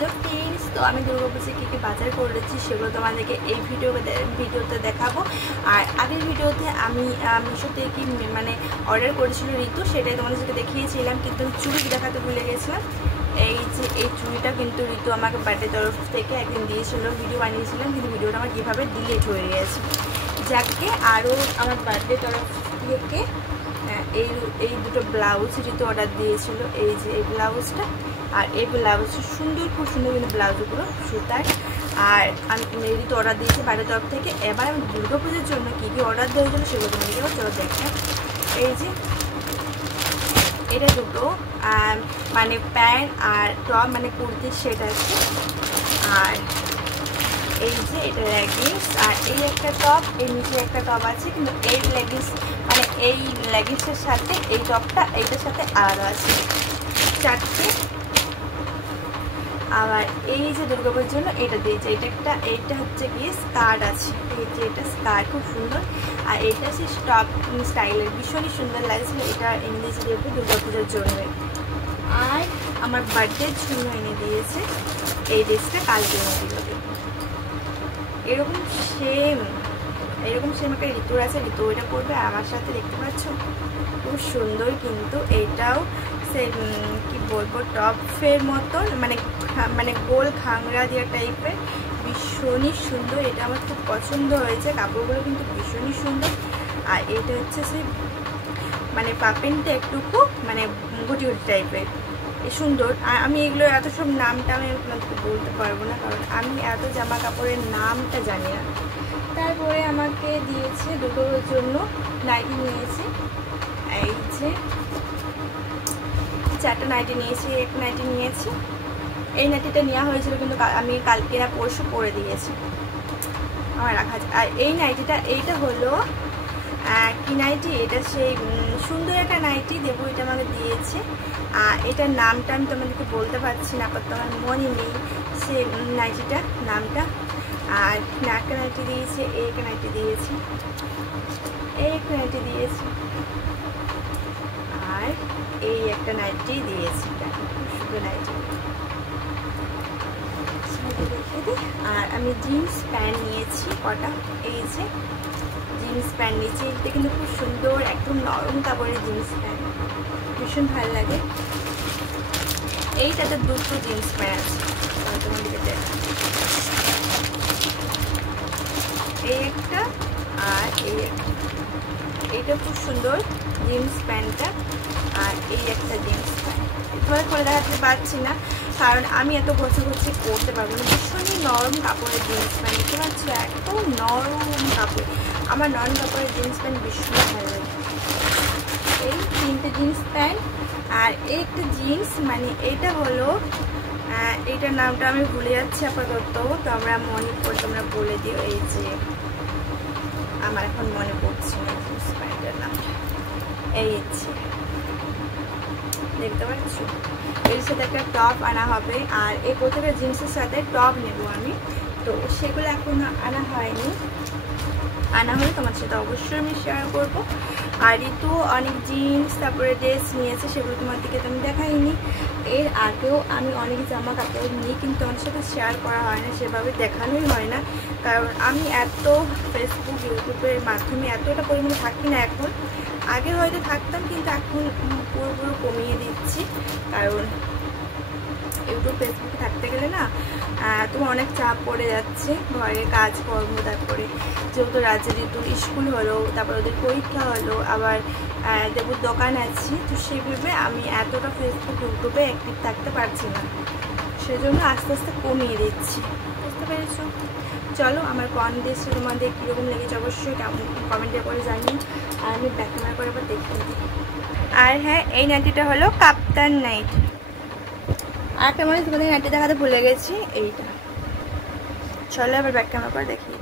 Hello friends, তো আমি দুর্গাপুজোয় কী কী বাজার করেছি সেগুলো তোমাদেরকে এই ভিডিওতে দেখাবো। আর আগের ভিডিওতে আমি মিশো থেকে মানে অর্ডার করেছিল ঋতু, সেটাই তোমাদেরকে দেখিয়েছিলাম, কিন্তু চুড়ি দেখাতে ভুলে গেছিলাম। এই যে এই চুড়িটা কিন্তু ঋতু আমাকে বার্থডে তরফ থেকে একদিন দিয়েছিল, ভিডিও বানিয়েছিলাম, কিন্তু ভিডিওটা আমার কীভাবে ডিলিট হয়ে গেছে। যাকে আরও আমার বার্থডে তরফ থেকে এই দুটো ব্লাউজ ঋতু অর্ডার দিয়েছিল। এই যে এই ব্লাউজটা আর এই ব্লাউজটা সুন্দর, খুব সুন্দর কিন্তু ব্লাউজগুলো সুতার। আর আমি ঋতু অর্ডার দিয়েছি বাইরের তরফ থেকে। এবার আমি দুর্গাপুজোর জন্য কী কী অর্ডার দেওয়া হয়েছিল সেগুলো তোমাদেরকে চলো দেখে। এই যে এটা দুটো মানে প্যান্ট আর টপ মানে কুর্তির সেট আছে। আর এই যে এটা লেগিংস, আর এই একটা টপ, এই নিচে একটা টপ আছে, কিন্তু এই লেগিংস মানে এই লেগিংসের সাথে এই টপটা এইটার সাথে আলাদা আছে, চারটে। আবার এই যে দুর্গাপুজোর জন্য এটা দিয়েছে, এইটা হচ্ছে গিয়ে স্কার্ট আছে। এই যে এটা স্কার্ট খুব সুন্দর, আর এটা হচ্ছে টপ স্টাইলের, ভীষণই সুন্দর লাগছিল। এটা এনে দিয়েছে যেহেতু দুর্গাপুজোর জন্য। আর আমার বার্থডের জন্য এনে দিয়েছে এই ড্রেসটা, কালকে এনে দিল। এরকম সেম একটা ঋতুর আছে, ঋতু এটা পরবে আমার সাথে, দেখতে পাচ্ছ খুব সুন্দর। কিন্তু এইটাও সে কি বলবো টপের মতন, মানে গোল খাংরা দিয়া টাইপের, ভীষণই সুন্দর। এটা আমার খুব পছন্দ হয়েছে, কাপড়গুলো কিন্তু ভীষণই সুন্দর। আর এটা হচ্ছে সে মানে পাপেনটা একটুকু মানে গুটি গুটি টাইপের, সুন্দর। আর আমি এগুলো এত সব নামটা আমি আপনাদেরকে বলতে পারবো না, কারণ আমি এত জামা কাপড়ের নামটা জানি না। তারপরে আমাকে দিয়েছে দুটোর জন্য নাইটি নিয়েছি। এই যে চারটা নাইটি নিয়েছি, এক নাইটি নিয়েছি। এই নাইটিটা নেওয়া হয়েছিল, কিন্তু আমি কালকে না পরশু পরে দিয়েছি, আমার রাখা আছে। আর এই নাইটিটা, এইটা হলো কি নাইটি, এটা সেই সুন্দর একটা নাইটি দেবো, এটা আমাকে দিয়েছে। আর এটার নামটা আমি তোমাদেরকে বলতে পারছি না, আপাতত আমার মনে নেই সে নাইটিটার নামটা। আর একটা নাইটি দিয়েছে, এই একটা নাইটি দিয়েছে, এই একটা নাইটি দিয়েছে, আর এই একটা নাইটি দিয়েছি, খুব সুন্দর নাইটি। দেখে দিই। আর আমি জিন্স প্যান্ট নিয়েছি কটা, এই যে জিন্স প্যান্ট নিয়েছি, এটা কিন্তু খুব সুন্দর, একদম নরম কাপড়ের জিন্স প্যান্ট, ভীষণ ভালো লাগে। এইটাতে দুটো জিন্স প্যান্ট আছে, তোমাদেরকে এই একটা আর এই একটা, এইটা খুব সুন্দর জিন্স প্যান্টটা। আর এই একটা জিন্স প্যান্ট এভাবে করে দেখাতে পারছি না, কারণ আমি এত ঘষে করতে পারবো না। ভীষণই নরম কাপড়ের জিন্স প্যান্ট, দেখতে পাচ্ছি একদম নরম কাপড়। আমার নরম কাপড়ের জিন্স প্যান্ট ভীষণ ভালো লাগে। এই তিনটে জিন্স প্যান্ট আর এই একটা জিন্স, মানে এটা হলো এইটার নামটা আমি ভুলে যাচ্ছি আপাতত, তোমরা মনে করে তোমরা বলে দিও। এই যে আমার এখন মনে পড়ছে না জিন্স প্যান্টের নামটা। এই যে দেখতে পাচ্ছ, এর সাথে একটা টপ আনা হবে, আর এই প্রত্যেকটা জিন্সের সাথে টপ নেবো আমি, তো সেগুলো এখনো আনা হয়নি। আনা হলে তোমার সাথে অবশ্যই আমি শেয়ার করবো। আর ঋতু অনেক জিন্স তারপরে ড্রেস নিয়েছে, সেগুলো তোমাদেরকে তো আমি দেখাইনি। এর আগেও আমি অনেক জামা কাপড় নিই, কিন্তু আমার সাথে শেয়ার করা হয় না, সেভাবে দেখানোই হয় না, কারণ আমি এত ফেসবুক ইউটিউবের মাধ্যমে এতটা পরিমাণে থাকি না এখন। আগে হয়তো থাকতাম, কিন্তু এখন পুরোপুরি কমিয়ে দিচ্ছি, কারণ ইউটিউব ফেসবুকে থাকতে গেলে না তোমার অনেক চাপ পড়ে যাচ্ছে, ঘরে কাজকর্ম, তারপরে যেহেতু রাজ্যে ঋতুর স্কুল হলো, তারপর ওদের পরীক্ষা হলো, আবার দেবুর দোকান আছে, তো সেভাবে আমি এতটা ফেসবুক ইউটিউবে অ্যাক্টিভ থাকতে পারছি না, সেজন্য আস্তে আস্তে কমিয়ে দিচ্ছি, বুঝতে পেরেছো? চলো আমার কনডেসে তোমাদের কীরকম লেগেছে অবশ্যই কমেন্টে করে জানিয়ে। আর আমি ব্যাক ক্যামেরা করে আবার দেখে নিই। আর হ্যাঁ, এই নাইটিটা হলো কাপ্তান নাইটি। আর একটা মানে তোমাদের নাইটি দেখাতে ভুলে গেছি, এইটা। চলো এবার ব্যাক ক্যামেরা করে দেখি।